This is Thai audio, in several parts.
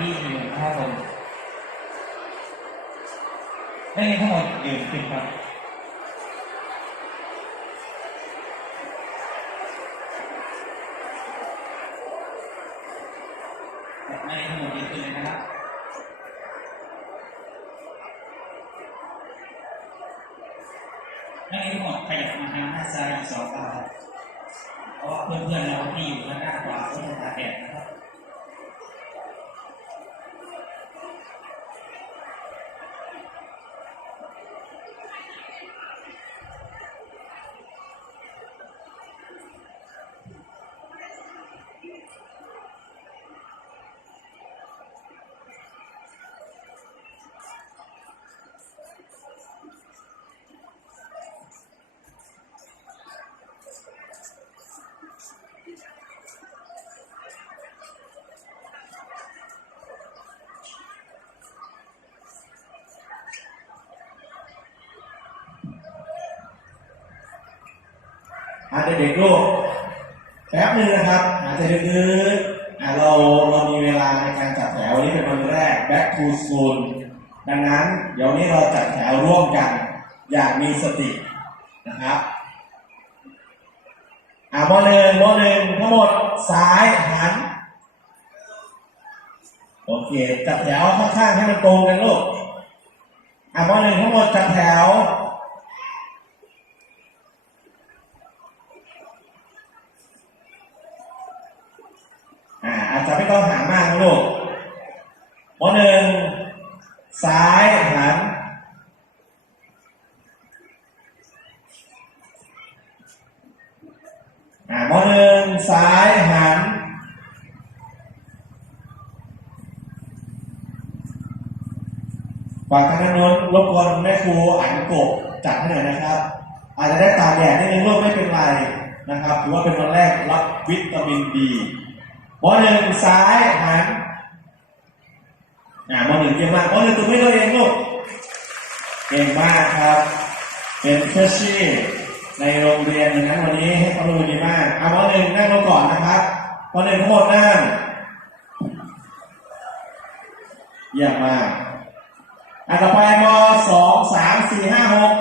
ที่ยืนนะครับนักเรียนทั้งหมดยืนขึ้นครับนักเรียนทั้งหมดยืนขึ้นเลยนะครับนักเรียนทั้งหมดขยับมาทางด้านซ้ายอีกสองก้าเพราะเพื่อนๆเราที่อยู่ด้านหน้าขวาก็จะตาแดดนะครับ อาจจะเด็กๆลูกแป๊บนึงนะครับอาจจะดึกๆอะเราเรามีเวลาในการจัดแถววันนี้เป็นวันแรก back to school ดังนั้น เดี๋ยวนี้เราจัดแถวร่วมกัน อย่างมีสตินะครับอะมหนึ่งมหนึ่งทั้งหมดซ้ายหันโอเคจัดแถวข้างๆให้มันตรงกันลูกอะมหนึ่งทั้งหมดจัดแถว อาจจะไม่ต้องหามากนะลูกมหนึ่งซ้ายหันอ่ามหนึ่งซ้ายหันฝากทางนโน้นรบกวนแม่ครูอ่านกบจัดให้หน่อยนะครับ อาจจะได้ตาแดดนิดนึงลูกไม่เป็นไรนะครับถือว่าเป็นวันแรกรับวิตามินดี มหนึ่งซ้ายหันอ่ามหนึ่งเก่งมากมหนึ่งตัวไม่ตัวเองลูกเก่งมากครับ เป็นเชื่อชี่ในโรงเรียนนั้นวันนี้ให้ความรู้ดีมากเอามหนึ่งนั่งลงก่อนนะครับมหนึ่งทั้งหมดนั่งเยี่ยมมากอันต่อไปมสองสามสี่ห้าหก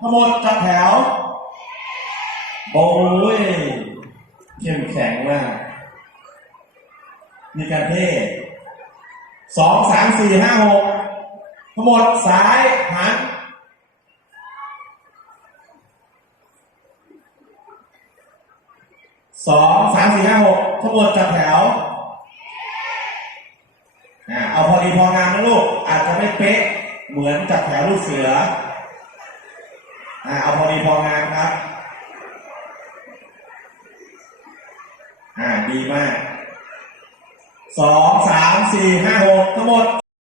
ทั้งหมดจัดแถวโอ้ยเข้มแข็งมาก มีการเทศสองสามสี่ห้าหกทั้งหมดซ้ายหันสองสามสี่ห้าหกทั้งหมดจัดแถวเอาพอดีพองามนะลูก อาจจะไม่เป๊ะเหมือนจับแถวลูกเสือเอาพอดีพองามครับ อ่าดีมาก สองสามสี่ห้าหกทั้งหมด